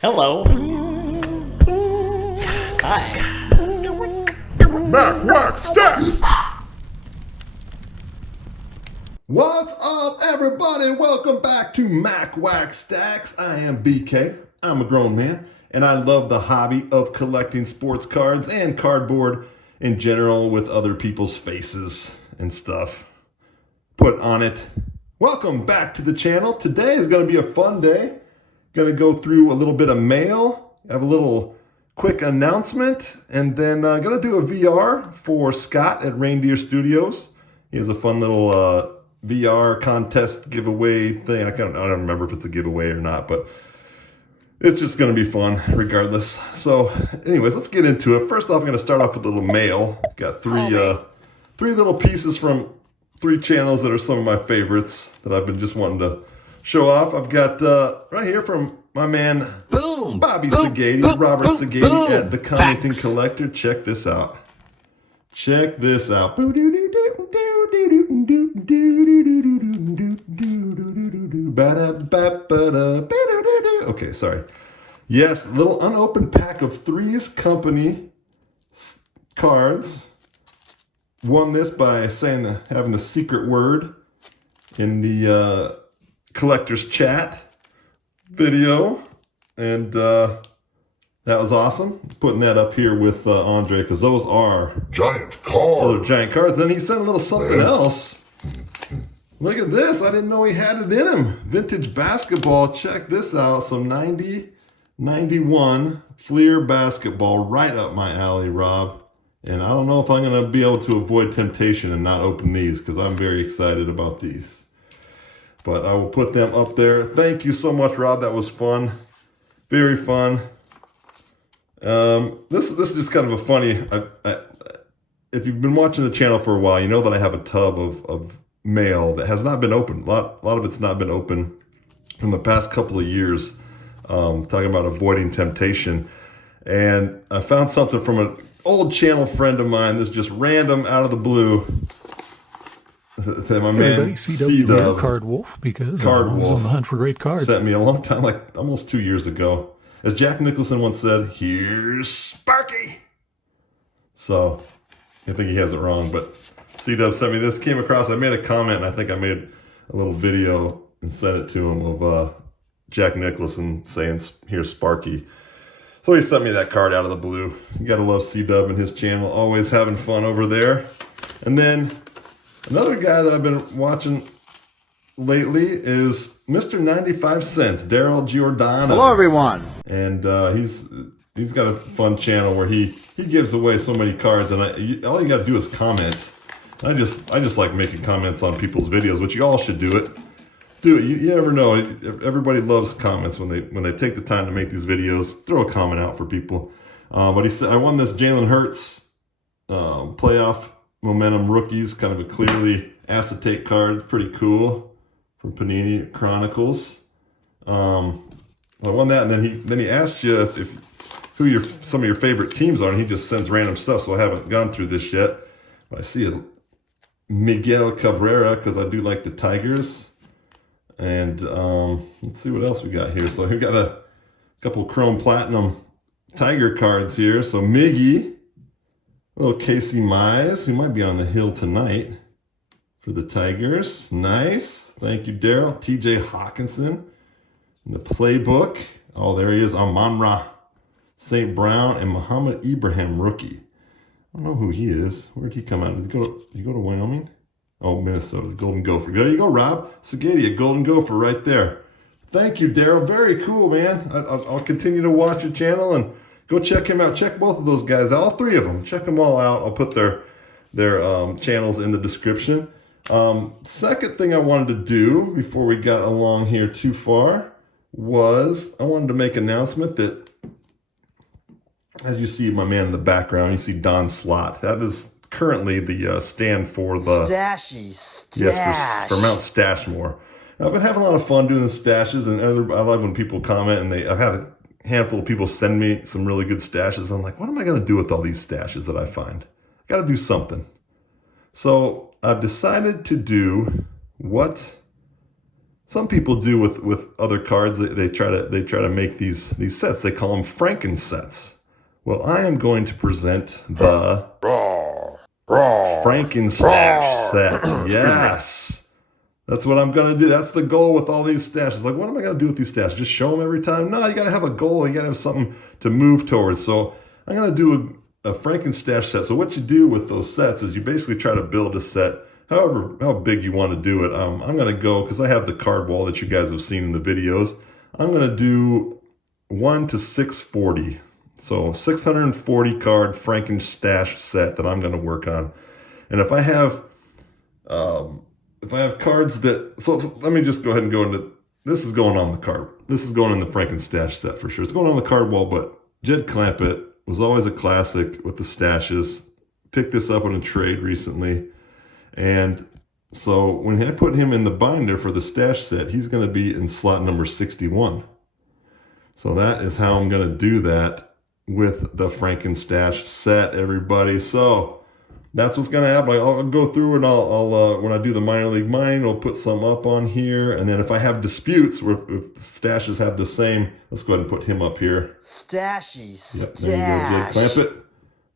Hello. Hi. Mac Wax Stash! What's up, everybody? Welcome back to Mac Wax Stacks. I am BK. I'm a grown man, and I love the hobby of collecting sports cards and cardboard in general with other people's faces and stuff put on it. Welcome back to the channel. Today is going to be a fun day. Going to go through a little bit of mail, have a little quick announcement, and then going to do a VR for Scott at Reindeer Studios. He has a fun little VR contest giveaway thing. I don't remember if it's a giveaway or not, but it's just going to be fun regardless. So anyways, let's get into it. First off, I'm going to start off with a little mail. Got three little pieces from 3 channels that are some of my favorites that I've been just wanting to show off. I've got right here from my man Bobby Sagady, Robert Sagady at The Commenting Collector. Check this out. Check this out. Okay, sorry. Yes, little unopened pack of Three's Company cards. Won this by having the secret word in the collector's chat video, and that was awesome. Putting that up here with Andre, because those are giant cards. Those are giant cards. Then he sent a little something else. Look at this. I didn't know he had it in him. Vintage basketball. Check this out. Some 91 Fleer basketball, right up my alley, Rob. And I don't know if I'm going to be able to avoid temptation and not open these, because I'm very excited about these. But I will put them up there. Thank you so much, Rob. That was fun. Very fun. This is just kind of a funny... if you've been watching the channel for a while, you know that I have a tub of mail that has not been opened. A lot of it's not been open in the past couple of years. Talking about avoiding temptation. And I found something from an old channel friend of mine that's just random out of the blue. That my man CW Card Wolf, because Card I was on the hunt for great cards. Sent me a long time, like almost 2 years ago. As Jack Nicholson once said, "Here's Sparky." So I think he has it wrong, but CW sent me this. Came across. I made a comment, and I think I made a little video and sent it to him of Jack Nicholson saying, "Here's Sparky." So he sent me that card out of the blue. You gotta love CW and his channel, always having fun over there. And then another guy that I've been watching lately is Mr. 95 Cents, Daryl Giordano. Hello, everyone. And he's got a fun channel where he gives away so many cards, and all you got to do is comment. I just like making comments on people's videos, which you all should do it. Do it. You never know. Everybody loves comments when they take the time to make these videos. Throw a comment out for people. But he said, I won this Jalen Hurts playoff momentum rookies, kind of a clearly acetate card. It's pretty cool from Panini Chronicles. I won that, and then he asks you who some of your favorite teams are, and he just sends random stuff. So I haven't gone through this yet, but I see a Miguel Cabrera because I do like the Tigers. And let's see what else we got here. So we got a couple Chrome Platinum Tiger cards here. So Miggy, little Casey Mize, who might be on the hill tonight for the Tigers. Nice. Thank you, Daryl. TJ Hawkinson in the playbook. Oh, there he is. Amon-Ra St. Brown and Muhammad Ibrahim rookie. I don't know who he is. Where'd he come out? Did he go to Wyoming? Oh, Minnesota, Golden Gopher. There you go, Rob. Sagady, a Golden Gopher right there. Thank you, Daryl. Very cool, man. I'll continue to watch your channel and go check him out. Check both of those guys, all 3 of them. Check them all out. I'll put their channels in the description. Second thing I wanted to do before we got along here too far was I wanted to make an announcement that, as you see my man in the background, you see Don Slott. That is currently the stand for the Stashy Stash. Yes, for Mount Stashmore. Now, I've been having a lot of fun doing the stashes, and I love when people comment, and I've had a handful of people send me some really good stashes. I'm like, what am I going to do with all these stashes that I find? I got to do something. So I've decided to do what some people do with other cards. They try to make these sets. They call them Franken sets. Well, I am going to present the Franken Stash set. Yes. That's what I'm going to do. That's the goal with all these stashes. Like, what am I going to do with these stashes? Just show them every time? No, you got to have a goal. You got to have something to move towards. So I'm going to do a Franken Stash set. So what you do with those sets is you basically try to build a set how big you want to do it. I'm going to go, because I have the card wall that you guys have seen in the videos. I'm going to do 1 to 640. So 640 card Franken Stash set that I'm going to work on. And if I have cards that, so let me just go ahead and go into, this is going on the card. This is going in the Franken Stash set for sure. It's going on the card wall, but Jed Clampett was always a classic with the stashes. Picked this up in a trade recently. And so when I put him in the binder for the stash set, he's going to be in slot number 61. So that is how I'm going to do that with the Franken Stash set, everybody. So that's what's going to happen. I'll go through and I'll when I do the minor league mine, I'll put some up on here. And then if I have disputes where if stashes have the same, let's go ahead and put him up here. Stashy Yep, stash. there you go, Jed Clampett.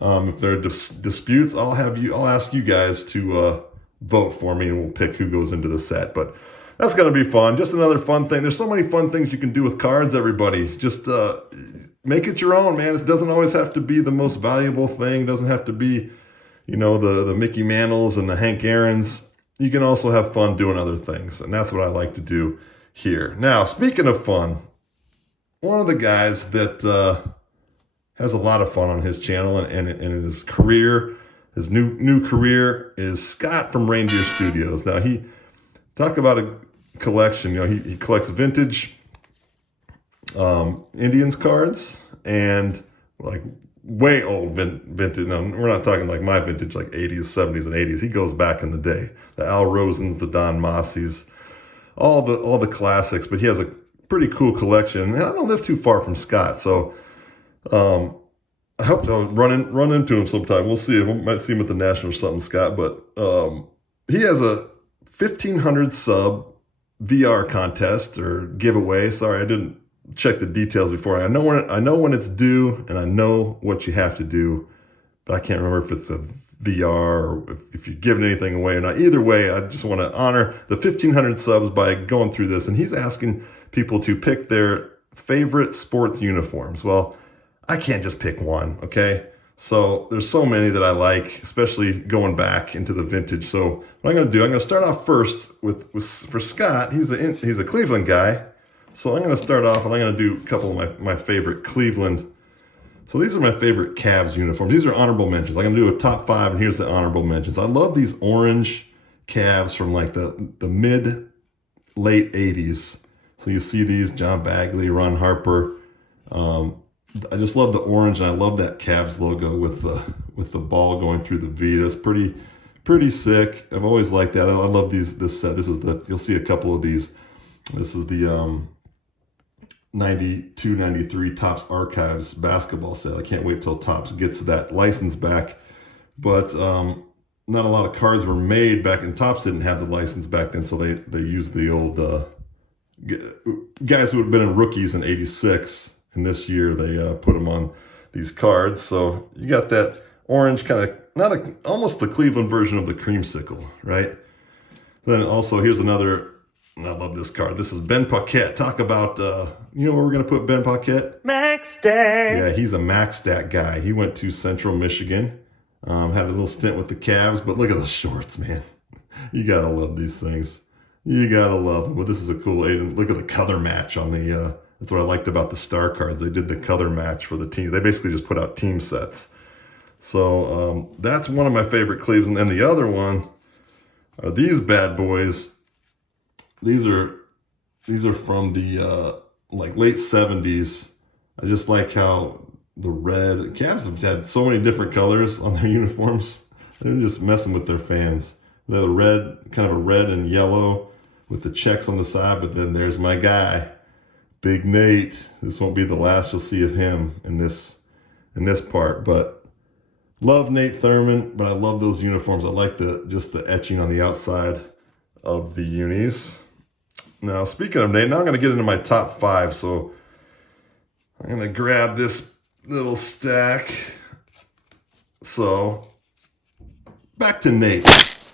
If there are disputes, I'll ask you guys to vote for me, and we'll pick who goes into the set. But that's going to be fun. Just another fun thing. There's so many fun things you can do with cards, everybody. Just make it your own, man. It doesn't always have to be the most valuable thing. It doesn't have to be, the Mickey Mantles and the Hank Aaron's. You can also have fun doing other things, and that's what I like to do here. Now, speaking of fun, one of the guys that has a lot of fun on his channel and in his career, his new career, is Scott from Reindeer Studios. Now, he talk about a collection. He collects vintage Indians cards and like way old vintage. No, we're not talking like my vintage, like 80s, 70s, and 80s. He goes back in the day. The Al Rosens, the Don Mosseys, all the classics. But he has a pretty coul collection. And I don't live too far from Scott, so I hope to run into him sometime. We'll see. I might see him at the National or something, Scott. But he has a 1,500 sub VR contest or giveaway. Sorry, I didn't check the details before. I know when it's due, and I know what you have to do, but I can't remember if it's a VR or if you're giving anything away or not. Either way, I just want to honor the 1,500 subs by going through this. And he's asking people to pick their favorite sports uniforms. Well, I can't just pick one, okay? So there's so many that I like, especially going back into the vintage. So what I'm going to do, I'm going to start off first with for Scott. He's a Cleveland guy. So I'm going to start off and I'm going to do a couple of my favorite Cleveland. So these are my favorite Cavs uniforms. These are honorable mentions. I'm going to do a top 5, and here's the honorable mentions. I love these orange Cavs from like the mid-late 80s. So you see these, John Bagley, Ron Harper. I just love the orange, and I love that Cavs logo with the ball going through the V. That's pretty sick. I've always liked that. I love this set. This is you'll see a couple of these. This is the 92, 93 Topps Archives basketball set. I can't wait till Topps gets that license back. But not a lot of cards were made back, and Topps didn't have the license back then, so they used the old guys who had been in rookies in 86. And this year they put them on these cards. So you got that orange kind of, almost the Cleveland version of the creamsicle, right? Then also here's another, and I love this card. This is Ben Paquette. Talk about, you know where we're going to put Ben Paquette? MaxStat. Yeah, he's a MaxStat guy. He went to Central Michigan, had a little stint with the Cavs, but look at those shorts, man. You got to love these things. You got to love them. But this is a cool 8. And look at the color match on the, that's what I liked about the star cards. They did the color match for the team. They basically just put out team sets. So that's one of my favorite Cleveland. And the other one are these bad boys. These are from the like late 70s. I just like how the red Cavs have had so many different colors on their uniforms. They're just messing with their fans. They're the red, kind of a red and yellow with the checks on the side. But then there's my guy, Big Nate. This won't be the last you'll see of him in this part, but love Nate Thurman. But I love those uniforms. I like just the etching on the outside of the unis. Now, speaking of Nate, now I'm going to get into my top 5. So I'm going to grab this little stack. So back to Nate.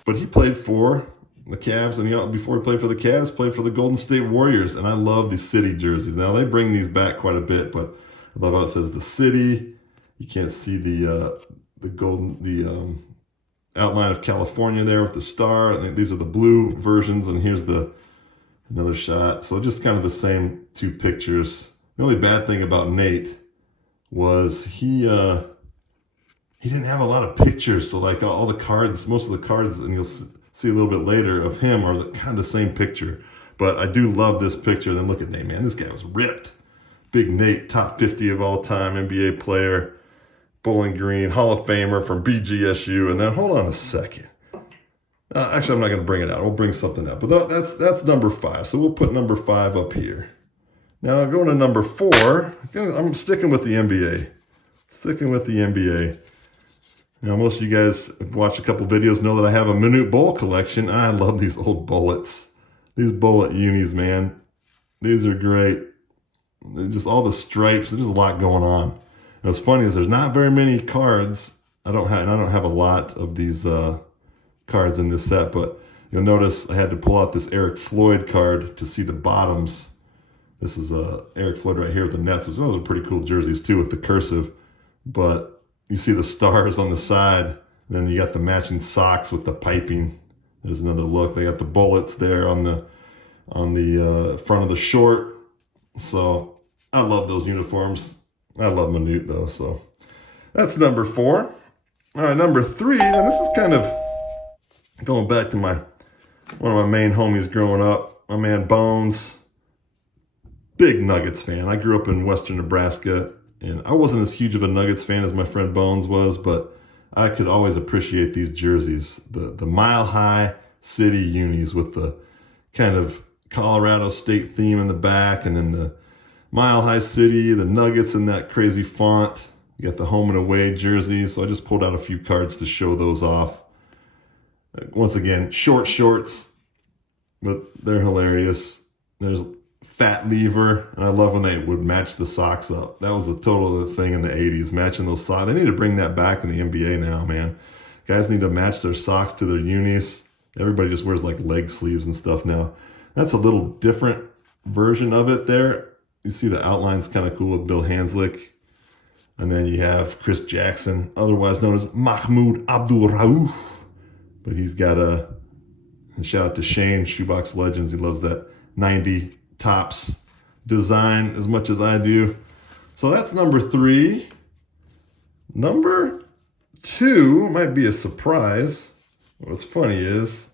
But he played for the Cavs, and before he played for the Cavs, played for the Golden State Warriors. And I love the city jerseys. Now, they bring these back quite a bit, but I love how it says the city. You can't see the outline of California there with the star. And these are the blue versions, and here's another shot. So just kind of the same 2 pictures. The only bad thing about Nate was he didn't have a lot of pictures. So like all the cards, most of the cards, and you'll see a little bit later of him are kind of the same picture. But I do love this picture. Then look at Nate, man. This guy was ripped. Big Nate, top 50 of all time, NBA player. Bowling Green, Hall of Famer from BGSU. And then hold on a second. Actually, I'm not going to bring it out. We'll bring something up. But that's number 5. So we'll put number 5 up here. Now going to number 4. I'm sticking with the NBA. Sticking with the NBA. Now most of you guys have watched a couple videos know that I have a Minute Bowl collection. I love these old bullets. These bullet unis, man. These are great. They're just all the stripes. There's a lot going on. And what's funny is there's not very many cards. I don't have a lot of these cards in this set, but you'll notice I had to pull out this Eric Floyd card to see the bottoms. This is Eric Floyd right here with the Nets, which those are pretty cool jerseys too with the cursive. But you see the stars on the side, and then you got the matching socks with the piping. There's another look. They got the bullets there on the front of the short. So I love those uniforms. I love Minute though. So that's number 4. All right, number 3, and this is kind of going back to one of my main homies growing up, my man Bones. Big Nuggets fan. I grew up in western Nebraska, and I wasn't as huge of a Nuggets fan as my friend Bones was, but I could always appreciate these jerseys. The Mile High City unis with the kind of Colorado State theme in the back, and then the Mile High City, the Nuggets in that crazy font. You got the home and away jerseys. So I just pulled out a few cards to show those off. Once again, short shorts, but they're hilarious. There's Fat Lever, and I love when they would match the socks up. That was a total thing in the 80s, matching those socks. They need to bring that back in the NBA now, man. Guys need to match their socks to their unis. Everybody just wears like leg sleeves and stuff now. That's a little different version of it there. You see the outline's kind of cool with Bill Hanslick. And then you have Chris Jackson, otherwise known as Mahmoud Abdul-Rauf. But he's got a shout out to Shane, Shoebox Legends. He loves that 90 tops design as much as I do. So that's number 3. Number 2 might be a surprise. What's funny is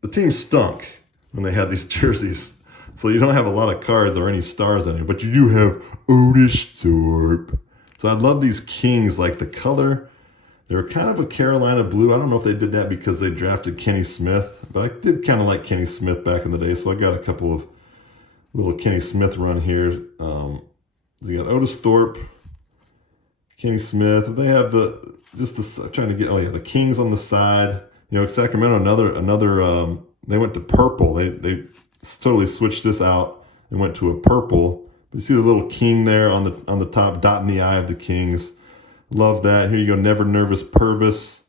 the team stunk when they had these jerseys. So you don't have a lot of cards or any stars on it, but you do have Otis Thorpe. So I love these Kings, like the color. They were kind of a Carolina blue. I don't know if they did that because they drafted Kenny Smith, but I did kind of like Kenny Smith back in the day. So I got a couple of little Kenny Smith run here. So you got Otis Thorpe, Kenny Smith. They have trying to get, the Kings on the side. You know, Sacramento, another. They went to purple. They totally switched this out and went to a purple. You see the little king there on the top, dotting the eye of the Kings. Love that. Here you go, Never Nervous Purvis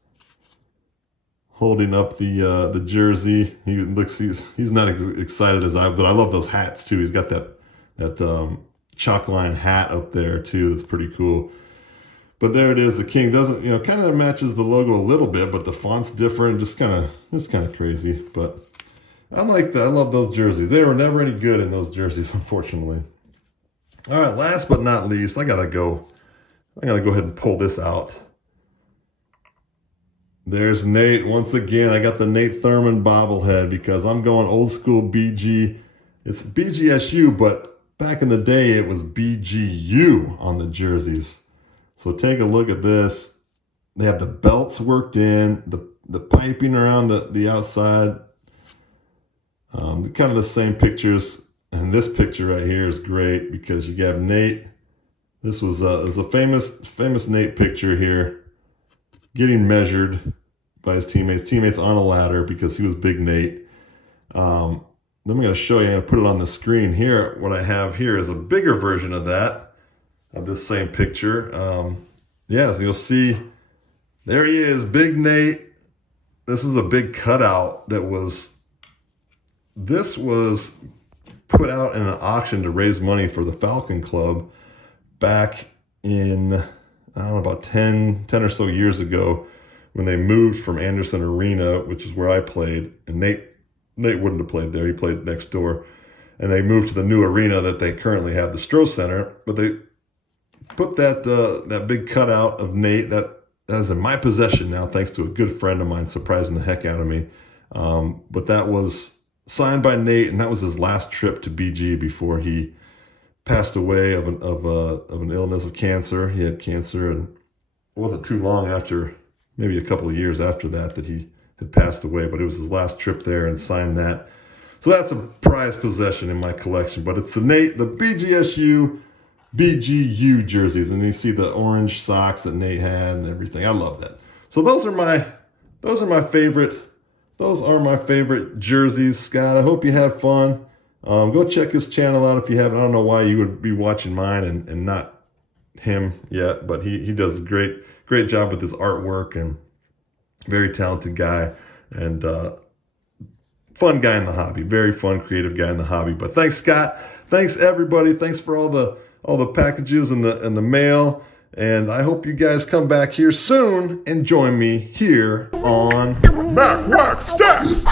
holding up the jersey. He's not as excited as but I love those hats too. He's got that chalk line hat up there too. That's pretty cool. But there it is. The King doesn't, kind of matches the logo a little bit, but the font's different. Just kind of crazy. But I like that. I love those jerseys. They were never any good in those jerseys, unfortunately. All right, last but not least, I gotta go ahead and pull this out. There's Nate once again. I got the Nate Thurman bobblehead because I'm going old school BG. It's BGSU, but back in the day it was BGU on the jerseys. So take a look at this. They have the belts worked in, the piping around the outside. Kind of the same pictures. And this picture right here is great because you have Nate. This was a famous Nate picture here, getting measured by his teammates on a ladder because he was Big Nate. I'm going to show you, I'm going to put it on the screen here. What I have here is a bigger version of that, of this same picture. Yeah, so you'll see, there he is, Big Nate. This is a big cutout this was put out in an auction to raise money for the Falcon Club back in, I don't know, about 10 or so years ago, when they moved from Anderson Arena, which is where I played, and Nate wouldn't have played there. He played next door. And they moved to the new arena that they currently have, the Stroh Center. But they put that big cutout of Nate that is in my possession now, thanks to a good friend of mine, surprising the heck out of me. But that was signed by Nate, and that was his last trip to BG before he passed away of an illness of cancer. He had cancer, and it wasn't too long after, maybe a couple of years after that he had passed away, but it was his last trip there, and signed that. So that's a prized possession in my collection. But it's the BGSU, BGU jerseys, and you see the orange socks that Nate had and everything. I love that. So those are my favorite jerseys, Scott. I hope you have fun. Go check his channel out if you haven't. I don't know why you would be watching mine and not him yet, but he does a great job with his artwork, and very talented guy, and fun guy in the hobby. Very fun, creative guy in the hobby. But thanks, Scott. Thanks, everybody. Thanks for all the packages and the mail. And I hope you guys come back here soon and join me here on Franken Stash.